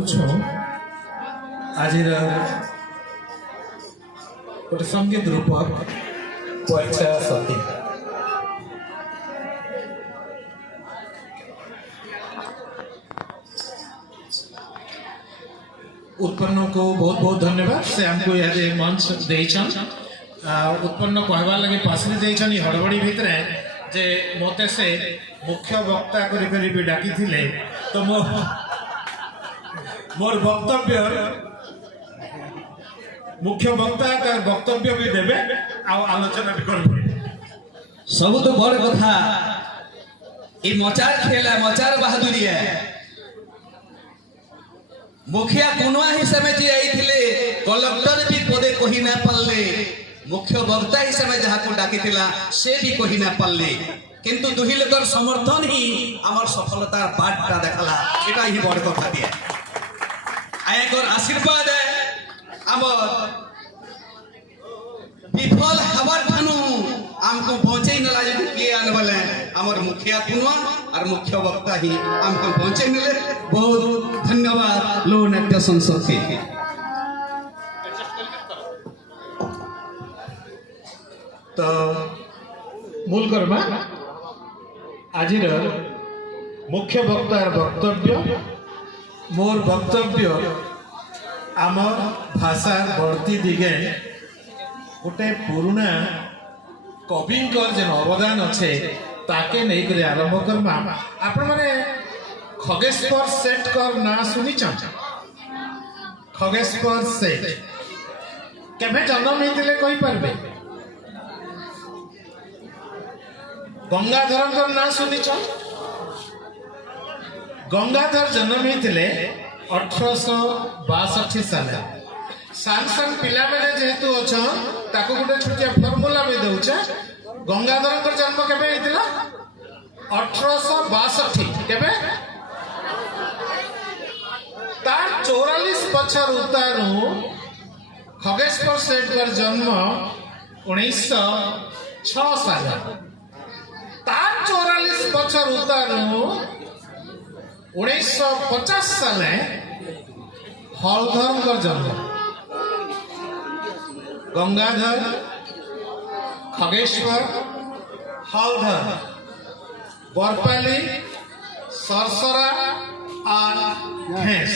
करुछु आज गोटे संगीत रूपक परीक्षा सती उत्पन्न को बहुत बहुत धन्यवाद से हमको यहाँ मंच देछन उत्पन्न कहवा लगे पासरी देछन हड़बड़ी भितर जे मते से मुख्य वक्ता करी डाकी थिले तो मोर वक्तव्य मुख्य वक्ता का वक्तव्य भी देवे आलोचना भी करबे सब तो बड़ कथा ये मचार खेला मचार बहादुरी है मुखिया कुनवा हिसाब से आई कलेक्टर भी पदे कही ना पाले मुख्य वक्ता हिसाब से जहाँ को डाकी से भी कही ना पाले किंतु दुही लोकर समर्थन ही आमर सफलतार बाटटा देखला एटा ही बड़ कथा दिए आयकर आशीर्वाद आमर विफल हवार ठानु हमको बचे नला जो किए आने वाले आमर मुखिया कुनवा और मुख्य वक्ता ही हमको बचे मिले बहुत धन्यवाद लो नाट्य संसद के तो मूल कर्मा आज मुख्य वक्तार वक्तव्य मोर वक्तव्य आम भाषा बढ़ती दिगे गोटे पुराना कविंकर जेन अवदान अच्छे ताके नहीं कर आरंभ करमा आपण माने खगेश्वर सेठ कर ना सुनी खगेश्वर सेठ केमे जन्म होते कही पारबे गंगाधर ना सुनी गंगाधर जन्म होते 1862 साल सांग पिला मैंने जेहेतु अच्छा ताको गोटे छोटिया फॉर्मूला भी दउछे गंगाधर जन्म केबे हेतिला 1862 केबे तार 44 पछर उतारू खगेश्वर सेठ कर जन्म 1906 साल तार 44 पछर उतारू 1950 साल हलधर कर जन्म गंगाधर खगेश्वर हलधर बरपाली सरसरा और घेस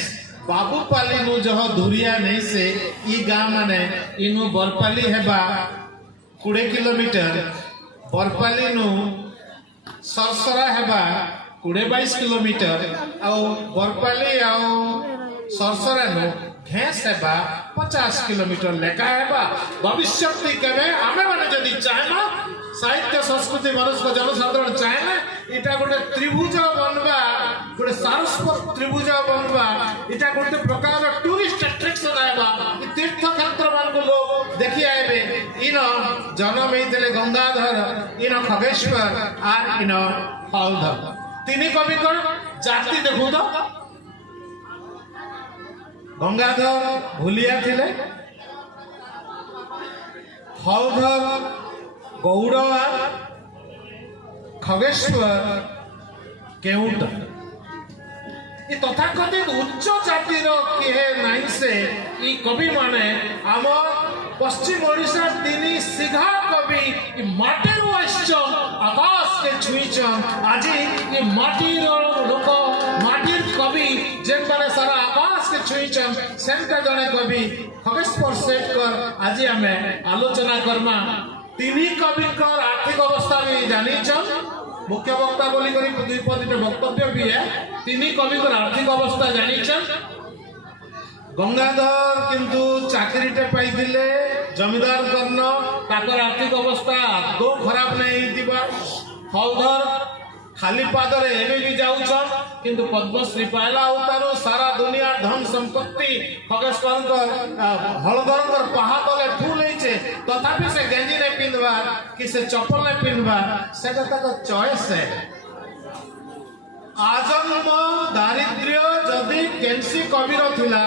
बाबूपाली नु जह दूरिया नहीं से ई गाँव माने इनु बरपाली हेबा 20 किलोमीटर बरपाली नु सरसरा हेबा 20-22 किलोमीटर आउ बरपाली आउ सरसरा नु घेस हेबा 50 किलोमीटर लेखा हेबा भविष्य केवे आमे माने जदी चाहना साहित्य संस्कृति मनुष्य जनसाधारण चाहे इटा गोटे त्रिभुज बनवा गोटे सारस्वत त्रिभुज बनवा इटा गोटे प्रकार टूरिस्ट अट्रैक्शन आएगा तीर्थ क्षेत्र मान को लोग देखि आएबे इन जन्म होते गंगाधर इन खगेश्वर और इन हलधर तीन कवि जाति देखू तो गंगाधर भूलिया थिले हलधर गौड़वा खगेश्वर केउट ये तथाकथित उच्च जातिर किए नहीं से ई कवि माने आम पश्चिम ओडिशा तीन सिघा कवि माटी आकाश के छुईचन आज ये माटी लोक माटिर कवि जेन माने सारा आकाश के छुईचन सेंटा जने कवि खगेश्वर सेठ कर आज आमे आलोचना करमा तीन कवि आर्थिक अवस्था भी जानी मुख्य वक्ता बोली दुई पद वक्तव्य भी है तीन कवि आर्थिक अवस्था जानी गंगाधर किंतु चाकरीटे पाइथिले जमीदार कर्ण ताकर आर्थिक अवस्था आदौ खराब नहीं हलधर खाली पादरे एवं भी जाऊन किंतु पद्मश्री पाइला उतारू सारा दुनिया धन संपत्ति खगेश्वर हलधर पहा तले फूल होइछे तथापि से गेंजी नहीं पिंधवा कि से चप्पल नहीं पिंधवा सेटा तक चॉइस है आजन्म दारिद्र्य जदि केंसी कविर थिला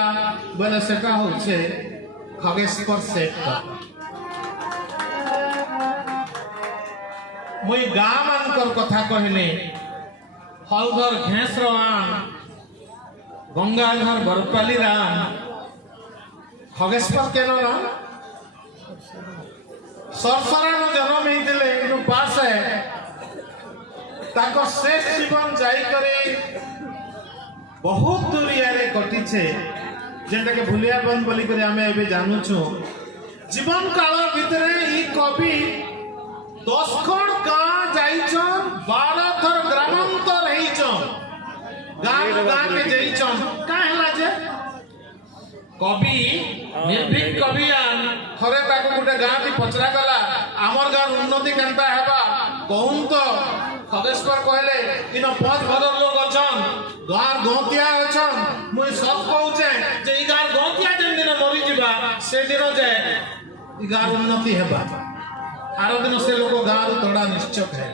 बोले सेटा होछे खगेश्वर सेठ मुई गाँ मानकर कथा कहले हलधर घेस गंगाधर बरपाली राम खगेश्वर केन सरसरा जन्म होते इन पास है ताको शेष जीवन जाई बहुत दूरिया रे कटिछे जेंटा के भूलिया बंद बोली करे आमे एबे जानूछु जीवन काल भितरे ई कवि 10 खण गाँ जाइछन 12 थर ग्रामांतर हेइछन गाँ के जाइछन का हला जे कवि निर्भीक कवियान थरे ताको गुटे गाँ की पचरा गला आमर गाँ उन्नति केनता हेबा कहूं तो खगेश्वर कहले इन 5 भदर लोग अछन गाँ गौतिया अछन मुई सब कहूचे जे ई गाँ गौतिया जेन दिन मरि जिबा से दिन जे ई गाँ उन्नति हेबा आरो दिन से लोग गाँ तोड़ा निश्चय है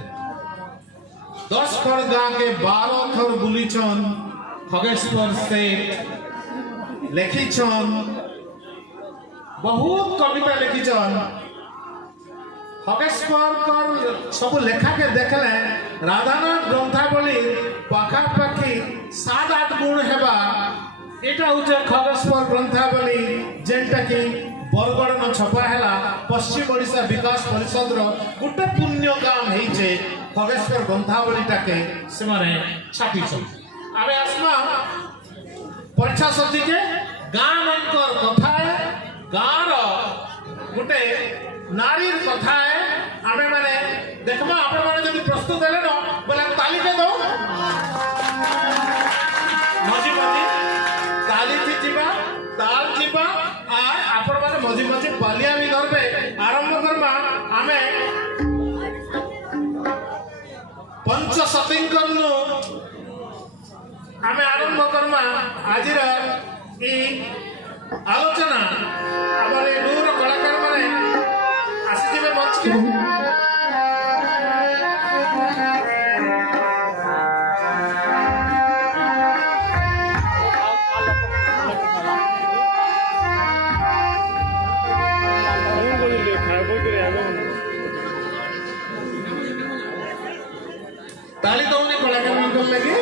10 खड़ गाँ के 12 थर बुलीछन खगेश्वर से लेखिछन बहुत कविता लिखिछन खगेश्वर कर सब लेखा के देखले राधानाथ ग्रंथावली पाखापाखि 7-8 गुण हेबा एटा होचे खगेश्वर ग्रंथावली जेंटा कि बरगड़ न छपा हैला पश्चिम ओडिशा विकास परिषद रो गुटे पुण्य काम हेइछे खगेश्वर ग्रंथावली टाके से माने छापिछन आबे आसमा परीक्षा सती के गाँ मनकर कथा है गाँ रो गुटे नारीर कथा है आमे माने देखमा आपण माने जदी प्रस्तुत हेले न बोले ताली के दो मजी मजी ताली थी जीवा ताल जीवा आ आपण माने मजी मजी पालिया भी धरबे आरंभ करमा आमे पंचशतींकर नु आमे आरंभ करमा आजिर ई आलोचना आमरे नूर कलाकार माने आसिजिबे मंच के ताली तो उन्हें कलाकार मन कर लगे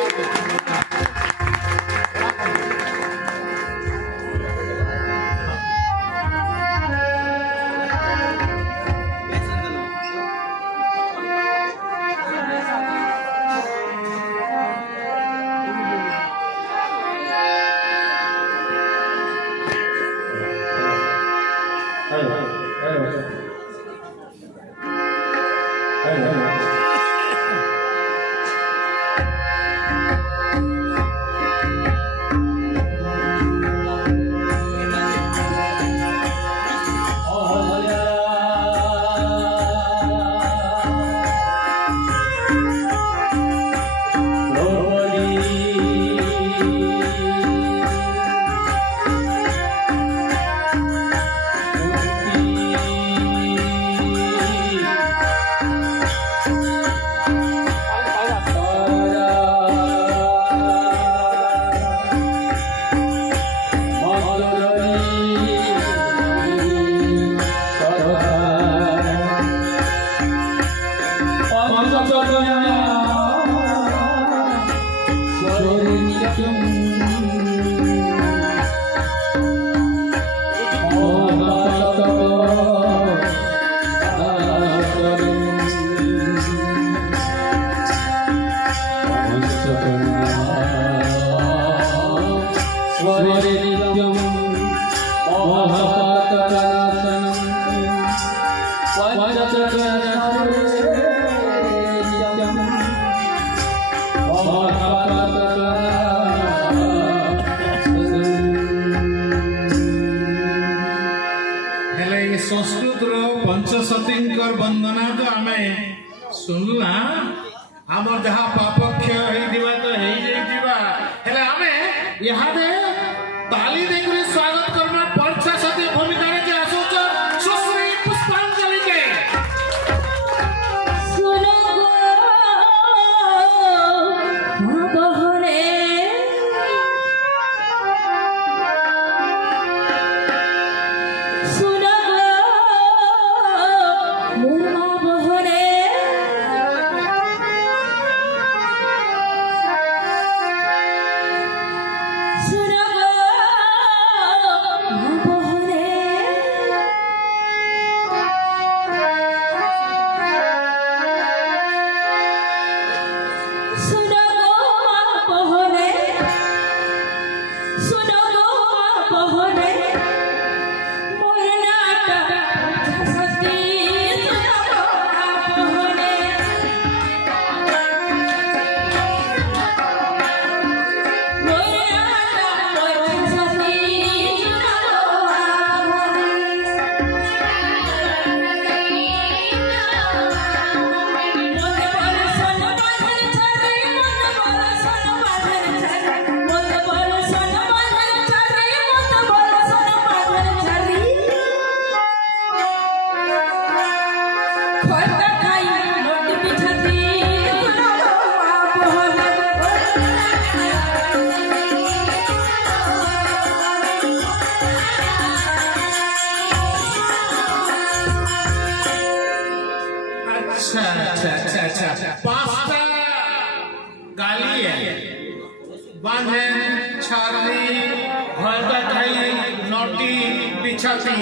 पंचशतींकर वंदना तो आमे सुनला हमर जहा पापक्ष हेई दिवा तो हेई जेई दिवा हेले आमे यहादे ताली देकरी स्वागत करना पंचशती भूमिका रे जे आसुच सुश्री पुष्पांजलि के सुनो गो मगहरे सुनो मुर्मा बहरे पांचटा गाली है बांधन छाली घरटा खाई नटी पिछाती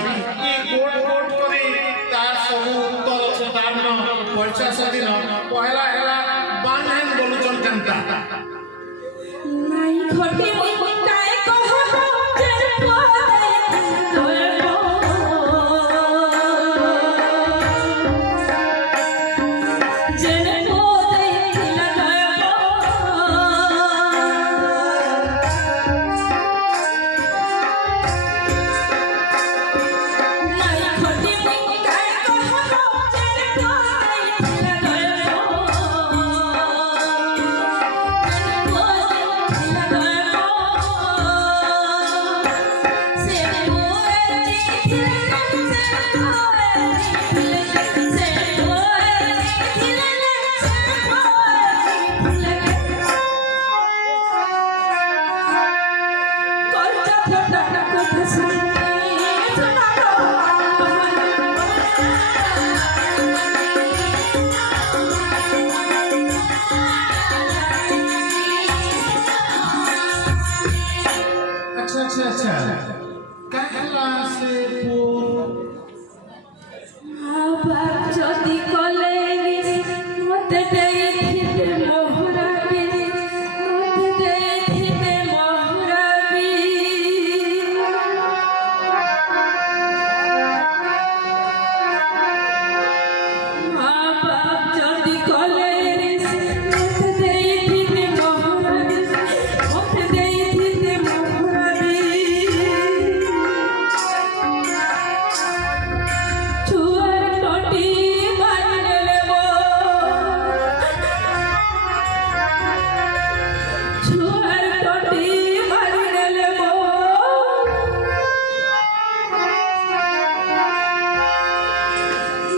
ये गोट गोट करी तार सबु उत्तर सदान 50 दिन पहला हेला बांधन बोलुचन केनता নাই ঘটে মুই কায় কহ যেন পদে যেন পদে নাই ঘটে মুই কায় কহ যেন अच्छा कहला से যদি কলে মতে দেখিতে মোহরাবি মতে দেখিতে মোহরাবি মা বাপ যদি কলে মতে দেখিতে মোহরাবি মতে দেখিতে মোহরাবি ছুয়ার টটি মারিলে লেবো ছুয়ার টটি মারিলে লেবো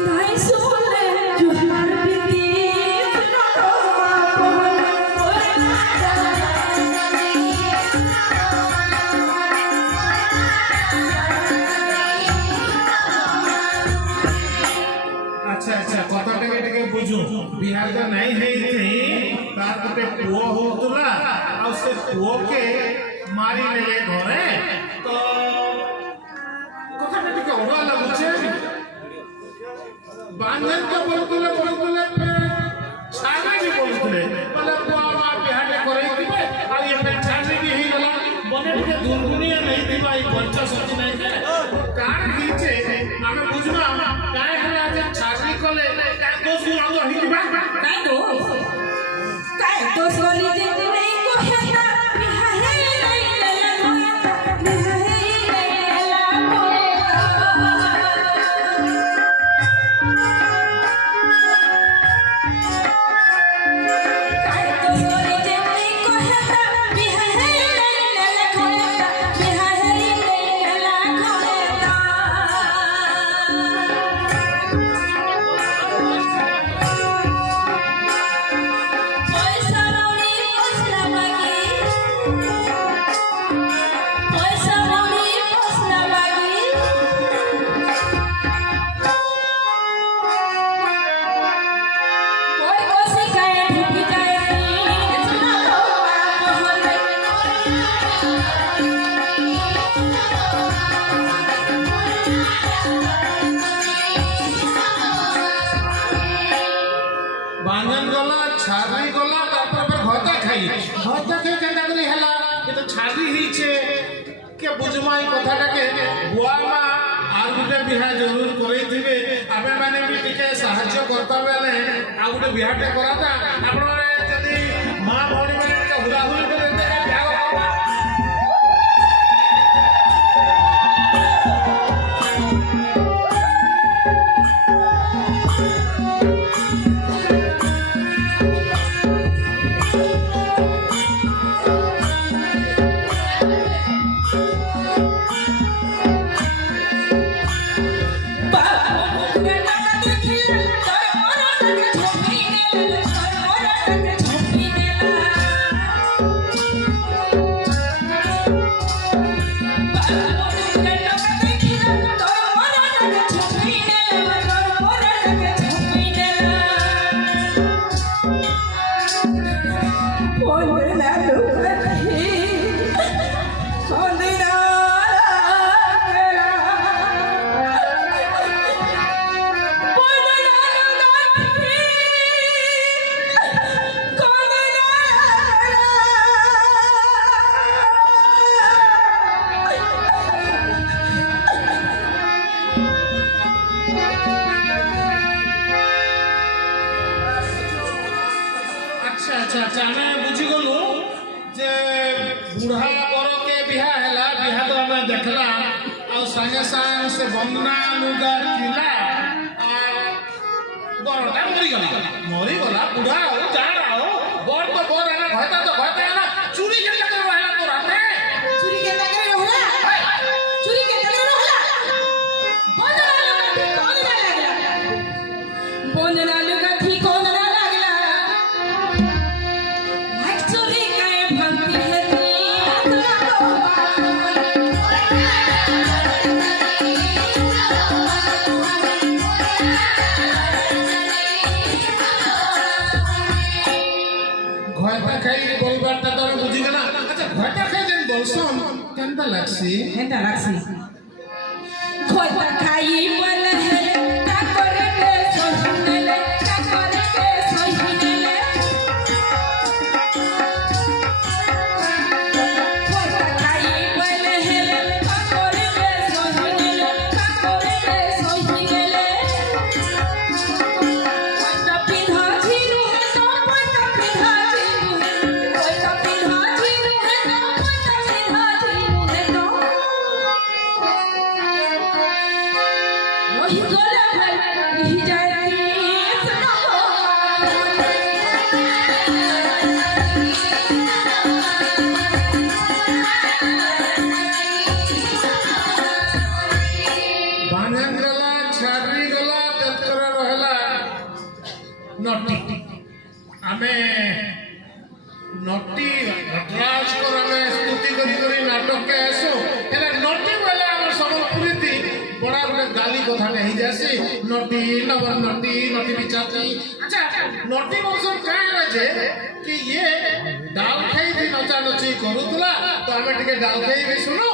নাই শুনলে জুহার বিতি अच्छा कथा टे बुझू बिहार का नहीं है तार गोटे पुओ होतुला आ से पुओ के मारी नेले घरे तो कथा टे ओडा लागुचे बांधन के बोलतुले छाने भी बोलतुले बोले पुआ मा बिहार के करे दिबे आ ये पे छाने भी ही गला बने के दुर्गुनिया नहीं दिबा ई 50 सच्ची नहीं के कार नीचे आमे बुझना काहे हला आज छानी कले काय दोष गुण आउ ही दिबा काय दोष बोली जे नहीं को है बिहार नहीं लला बिहार काय दोष बोली जे नहीं को है बिहार नहीं लला बिहार नहीं लला পয়সা রনি পছলা লাগি পয়সা রনি পছলা লাগি কোই কোসি গায়ে ঢুকি যায় সোনা বহলে बांधन गला छारी गला तापर पे घटा खाई केना करी हला ये तो छारी ही छे के बुझमाई कथाटा के बुआ मा आर गुटे बिहा जरूर करई थिबे आबे माने भी टिके सहाय्य करता बेले आ गुटे बिहाटे कराता आपण माने जदी मां भौणी माने टिके हुराहुरी करे ते बिहा करबा বাবা মুখে টাকা দেখিলে তোর মরণ ঝমিনে তোর মরণ আচ্ছা আচ্ছা আমি বুঝিগলু যে বুঢ়া বরকে বিহা হেলা বিহা তো আমি দেখলা আর সাଙ୍ଗে সাঙ্গ সে বন্দনা লুগা ଥିଲା আর বরটা মরিগলা বুঢ়া ଆଉ ଯାହା ଆଉ বর তো বর এনা ঘয়তা তো ঘয়তা এনা চুরি কেনটা করে রহলা তো রাতে চুরি के नगर रहला चुरी के नगर रहला बंदना लुगा थी कौन ना लागला लाइक चोरी काए भक्ति हेती तोरा ঘয়তা খাই বলবারটা তো আমি বুঝি গেলা আচ্ছা ঘয়তা খাই যেন বলছম কেনটা লাগছি हेता राखसी खोता खाई बल हेले का करे के सोहिनेले का करे के सोहिनेले खोता खाई बल हेले का करे के सोहिनेले का करे के सोहिनेले पट्टा पिधा झिरू है तो पट्टा पिधा झिरू है पट्टा पिधा झिरू है तो पट्टा पिधा झिरू है तो वही गोला भर ही जाती सुनो বাঙান গলা ছাড়ি গলা তৎকর রহলা নটি আমি নটি নটরাজ কর আমি স্তুতি করি করি নাটকে আসু হেলে নটি বেলে আমার সম্বলপুরীতি বড়া গোটে গালি কথা নেই যাসি নটি নবর নটি নটি বিচাতি আচ্ছা নটি বংশ কাঁ যে কি ইয়ে ডাল খাই দি নচা নচি করুতলা তো আমি টিকে ডাল খাই বি শুনো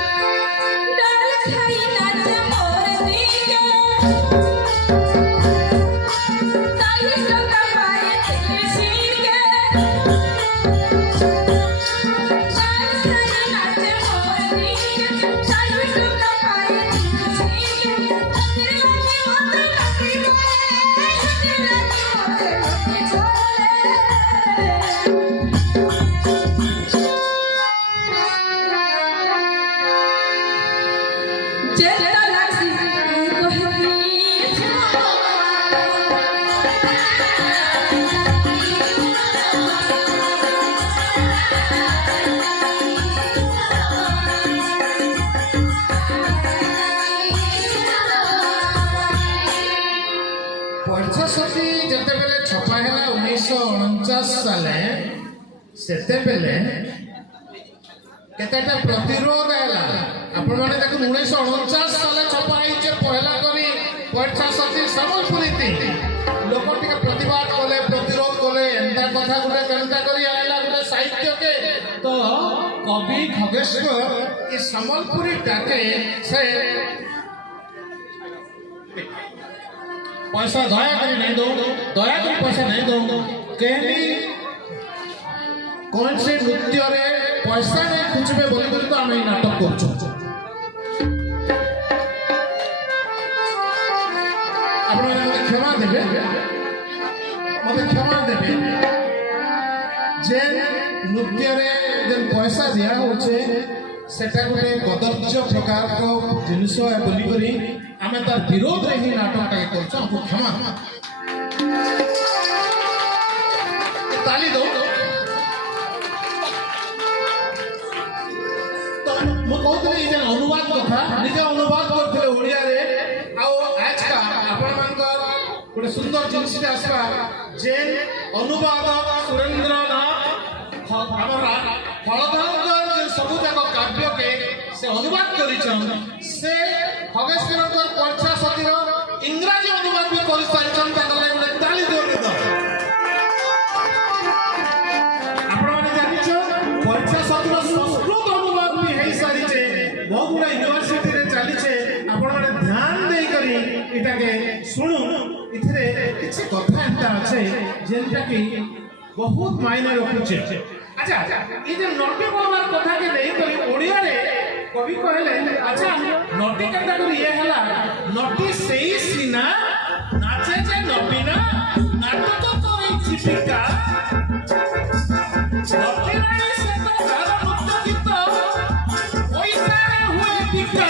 डाल खाई नाच मोर दीके ताई टका पाए किसी के डाल खाई नाच मोर दीके ताई टका पाए किसी के तेरे लगे मत लगी बोले तेरे लगे मत लगी चेता लासी পঞ্চশতী যেতেবেলে ছপা হেলা 1949 সালে সেতেবেলে কেতেটা প্রতিরোধ হেলা আপন মানে দেখুন 1949 সালে ছপা হইছে পহেলা করি পঞ্চশতী সম্বলপুরীতি লোক টিকে প্রতিবাদ কলে প্রতিরোধ কলে এন্তা কথা গুটে কেনতা করি আইলা গুটে সাহিত্যকে তো কবি খগেশ্বর এই সম্বলপুরী ডাকে সে पैसा दया करी नहीं दो दया करी पैसा नहीं दो कहनी कौन से नृत्य रे पैसा नहीं खुचबे बोली बोली तो आम नाटक करछु आपण मते क्षमा देबे जे नृत्य रे जेन पैसा दिया होचे सेटा गोटे कदर्य प्रकार को जिनिस बोली करी आमे तार विरोध रे ही नाटक टाके करछ हमको क्षमा ताली दो तो मु कहतले जे अनुवाद कथा निजे अनुवाद करथले ओडिया रे आ आज का आपण मानकर गोटे सुंदर जिनिस आसबा जे अनुवाद सुरेंद्रनाथ हमर हलधरकर जे सब जाक काव्य के से अनुवाद करिछन से खगेश्वरकर पञ्चाशतीर इंग्राजी अनुवाद भी कर सारिछन ताकर लागि ताली दियो गुड़ा यूनिवर्सिटी रे चलीछे आपण माने ध्यान देई करी इटाके सुनु इथरे किछि कथा एंता আছে जेनटा कि बहुत मायने रखुछे अच्छा ई जे नटी बोलबार कथा के नहीं करी ओडिया रे कवि कहले अच्छा नटी केता करी ये हला नटी सेई सीना नाचे जे नबीना नाटक करे जीविका नटी रानी से तो गाना मुक्त गीत ओइसा हुए बिका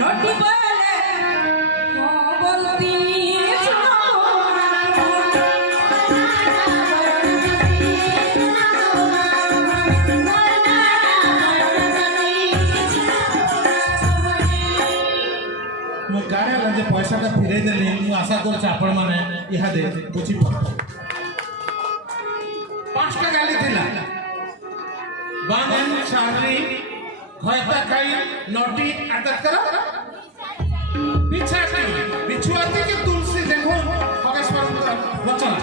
नटी बोले हाँ बोलती ମୁଁ ଗାଁ ହେଲା ଯେ ପଇସାଟା ଫେରେଇ ଦେଲି ମୁଁ ଆଶା କରୁଛି ଆପଣ ମାନେ ଇହାଦେ ବୁଝିପାରିବେ 5ଟା ଗାଲି ଥିଲା ବାଙ୍ଗନ ଛାଡି ହୟତା ଖାଇ ନଟି ଆଟକ କର ପିଛା ବିଛୁଆତି କି ତୁଳସୀ ଦେଖो ହକେଶ୍ୱର ରଚନା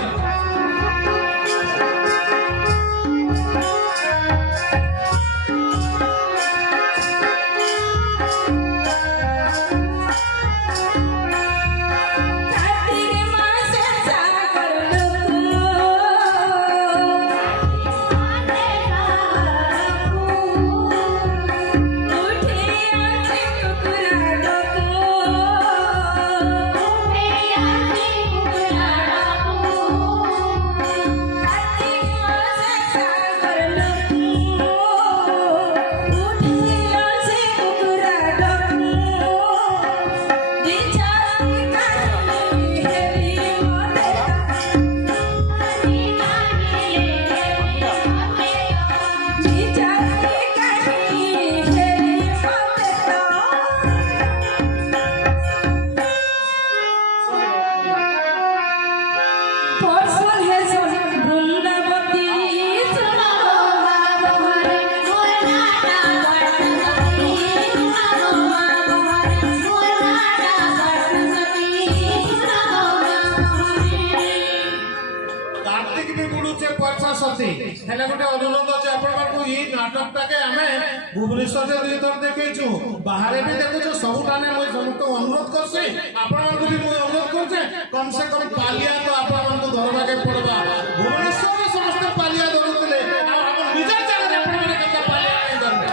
हेले गोटे अनुरोध अच्छे आपण ये नाटकटा के आमे भुवनेश्वर से 2 थर देखैछु बाहर भी देखुछु सब टाने मुई समस्त अनुरोध करसे आपण भी मुई अनुरोध करछे कम से कम पालिया तो आपण को धरबा के पड़बा भुवनेश्वर में समस्त पालिया धरुतले आ आपण निजा जगह आपण माने कता पालिया नहीं धरबे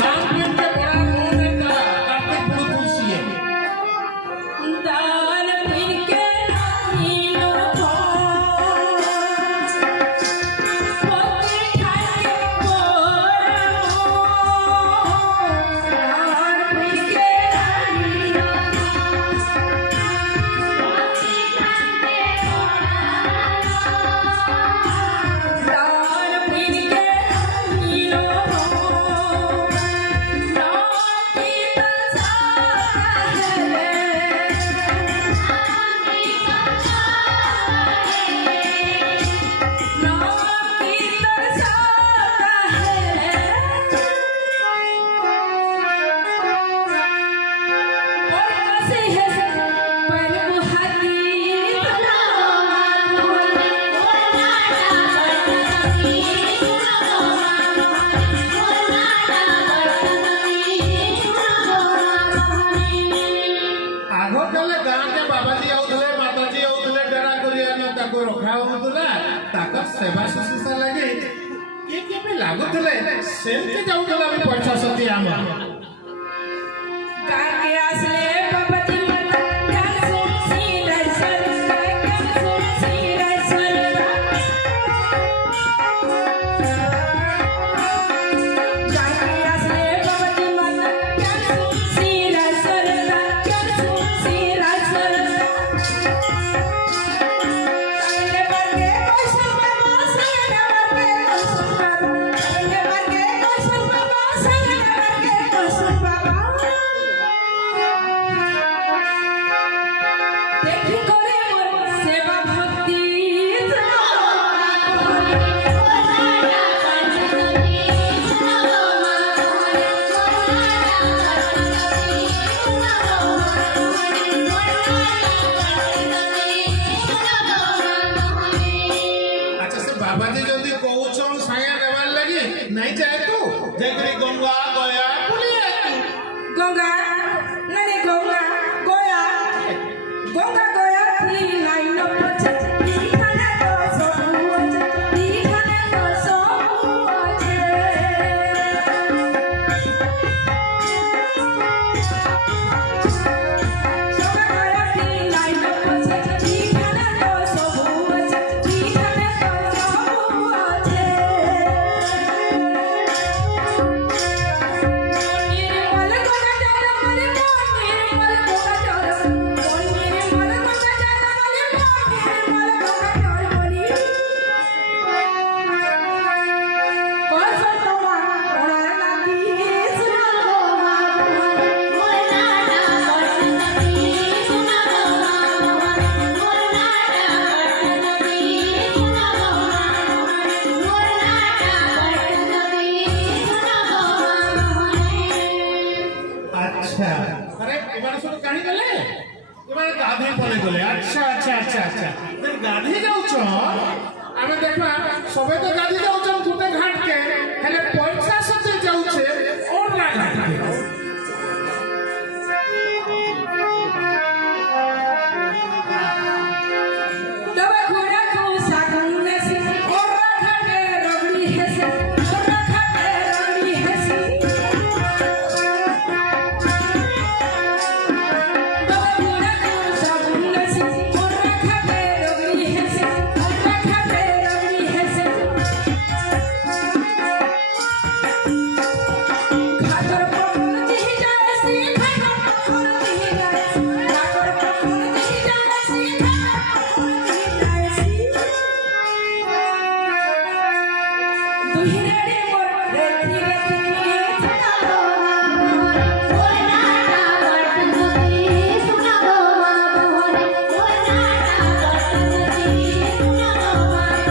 दान पीन के बड़ा मोन एकता कार्तिक पुरु तुलसी है दान फिर के नहीं लो सेवा शुश्रूषा लगे ये केबे लागुतले सेमते जाउतला भी पैसा सती आमा काके आसले पपति मत कासुम सीरसन कासुम सीरसन काके आसले पपति मत कासुम सीरसन कासुम सीरसन साले बगे पैसा में साले बगे पैसा नहीं जाए तू जगरी गंगा गया बोलिए तू गंगा नने गंगा गया थी लाइन पछे दिखाने तो सब আছে गंगा थी लाइन पछे दिखाने तो सब আছে दिखाने तो सब আছে निर्मल गंगा जल मरे निर्मल गंगा जल निर्मल गंगा जल मरे निर्मल गंगा जल मरे कसम तोमा ओणार लागी सुना गो अच्छा अरे এবারে শুধু কাহি গলে এবারে গাধি পড়ে গলে আচ্ছা আচ্ছা আচ্ছা আচ্ছা দেখ গাধি যাউছ আমি দেখবা সবে তো গাধি যাউছ গুটে ঘাটকে হেলে পয়সা সাথে যাউছে ওরা ঘাটকে तबे घोड़ा को सागन नसी ओरा खाटे रगड़ी हसी ओरा खाटे रगड़ी हसी तबे घोड़ा को सागन नसी ओरा खाटे रगड़ी हसी ओरा खाटे रगड़ी हसी घाटर पखन जी जाए सी घाटर पखन जी जाए घाटर पखन जी जाए सी घाटर पखन जी जाए सी दुहिरेड़ी मोर देखी देखी सुना गो मोर नाटा बटनती सुना गो मोर नाटा बटनती सुना गो मोर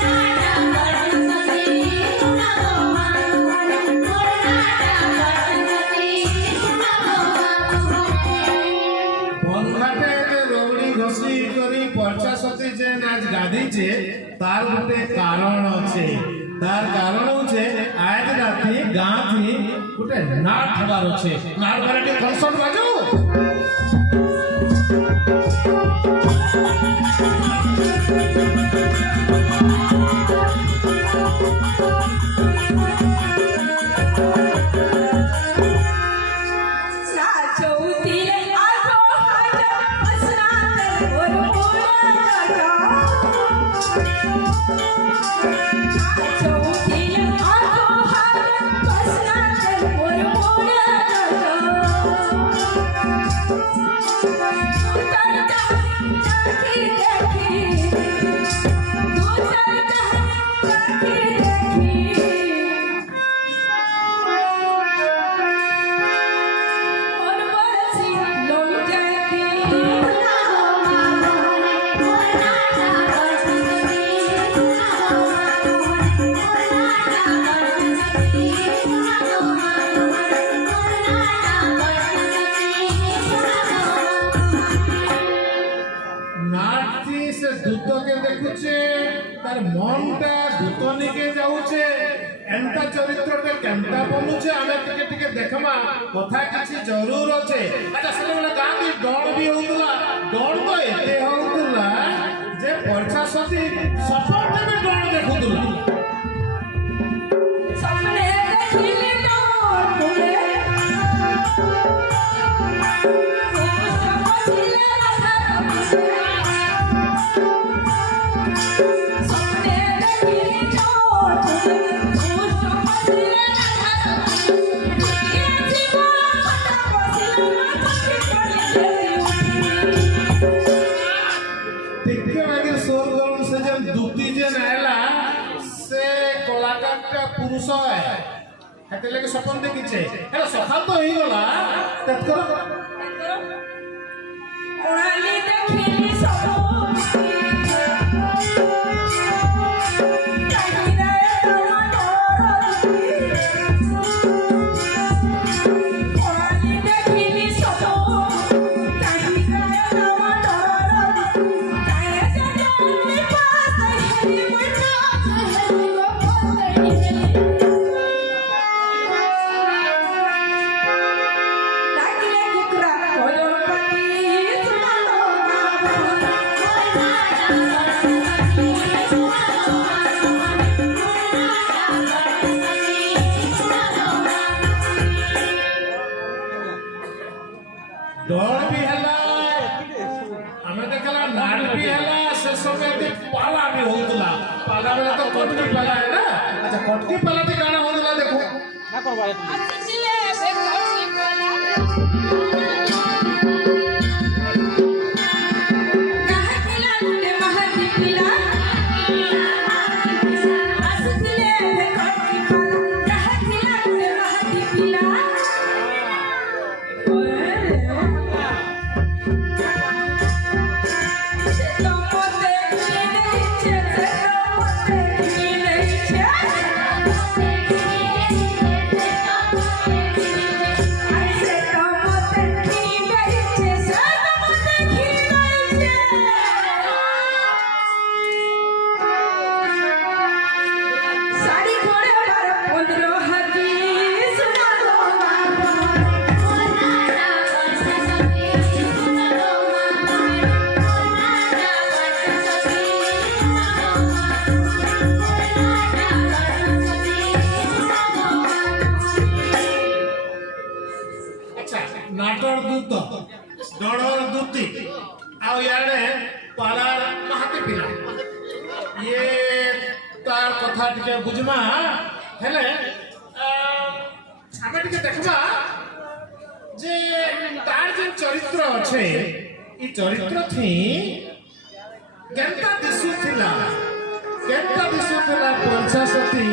नाटा बटनती सुना गो मोर नाटा बटनती सुना गो বনঘাটে রগড়ি ঘষি করি পয়সা সাথে যে নাচ গাধিছে তার গোটে কারণ আছে তার কারণ হচ্ছে আজ রাতে গাঁথি গোটে নাট হবার আছে নাট ঘরে কনসার্ট বাজু चौथिले आगो हाजा असनाते और मोरा चौथिले आगो हाजा असनाते और मोरा उतरता जाकी देखी उतरता जाकी देखी और बरसी लोग जाके सुना गो मोर नाटा बटनती सुना गो मोर नाटा बटनती सुना गो मोर नाटा बटनती सुना गो নাটটি সে দূতকে দেখুছে তার মনটা দূতনিকে যাউছে এন্তা চরিত্রটা কেমতা বনুছে আমি টিকে টিকে দেখমা কথা কিছু জরুর আছে আচ্ছা সেটা গাঁ কি ডর বি হউতলা ডর তো এতে হউতলা যে পয়সা সতি সফরতে বি ডর দেখুতলা सपने देखिले डोर तुले खुश बसिले राधा सपने देखिले डोर तुले खुश बसिले राधा ये जीवन पता बसिले थकी पड़ी টিকে আগে সোরগণ সে যে দুটি যে নাইলা সে কলাকারটা পুরুষ হয় হাতে লাগে স্বপ্ন দেখিছে হ্যাঁ সকাল তো হয়ে গলা তৎকর ओणाली देखिली सब काहिरा टमाटर ओणाली देखिली सब काहिरा टमाटर काहे जगनी पास हेली मुठा हेली गो डर भी हला हमें देखला नाड़ भी हला से समय ते पाला भी होतला पाला वाला तो कटकी पाला है ना अच्छा कटकी पाला ते गाना होतला देखो আসছিলে বেকটি পালা কাহা পিলা গুটে মহাদি পিলা আসছিলে বেকটি পালা কাহা পিলা গুটে মহাদি পিলা তোমতে কি দেইছে তোমতে কি দেইছে আইছে তোমতে কি দেইছে তোমতে কি দেইছে साड़ी घोड़े पर 15 हाथी सुना दो अच्छा नाटोर दूत डोड़ोर दूती आओ यारे पालार महाती पिला ये तार कथा टिके बुझमा हेले हमें टिके देखबा जे तार जे चरित्र আছে ई चरित्र थी केनता दिसुथिला पंचाशती